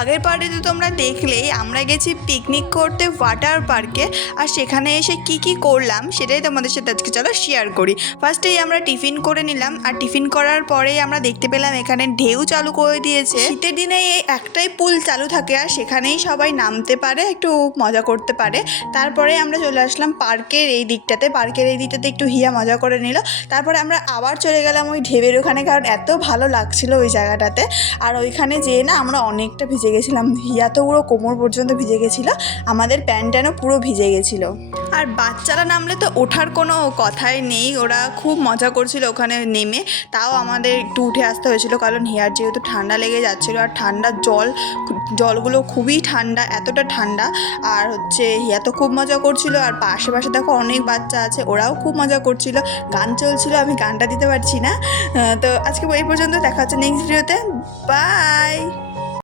আগের পার্টিতে তোমরা দেখলেই আমরা গেছি পিকনিক করতে ওয়াটার পার্কে, আর সেখানে এসে কি করলাম সেটাই তোমাদের সাথে আজকে চলো শেয়ার করি। ফার্স্টেই আমরা টিফিন করে নিলাম, আর টিফিন করার পরেই আমরা দেখতে পেলাম এখানে ঢেউ চালু করে দিয়েছে। শীতের দিনে এই একটাই পুল চালু থাকে, আর সেখানেই সবাই নামতে পারে, একটু মজা করতে পারে। তারপরে আমরা চলে আসলাম পার্কের এই দিকটাতে একটু হিয়া মজা করে নিল। তারপরে আমরা আবার চলে গেলাম ওই ঢেউয়ের ওখানে, কারণ এত ভালো লাগছিল ওই জায়গাটাতে। আর ওইখানে যেয়ে না আমরা অনেকটা ভিজে গেছিলাম, হিয়া তো পুরো কোমর পর্যন্ত ভিজে গেছিলো, আমাদের প্যান্টও পুরো ভিজে গেছিলো। আর বাচ্চারা নামলে তো ওঠার কোনো কথাই নেই, ওরা খুব মজা করছিল ওখানে নেমে। তাও আমাদের একটু উঠে আসতে হয়েছিল, কারণ হিয়ার যেহেতু ঠান্ডা লেগে যাচ্ছিলো, আর ঠান্ডা জলগুলো খুবই ঠান্ডা, এতটা ঠান্ডা। আর হিয়া তো খুব মজা করছিল, আর পাশে দেখো অনেক বাচ্চা আছে, ওরাও খুব মজা করছিল, গান চলছিল, আমি গানটা দিতে পারছি না। তো আজকে এই পর্যন্ত, দেখা হচ্ছে নেক্সট ভিডিওতে। বাই।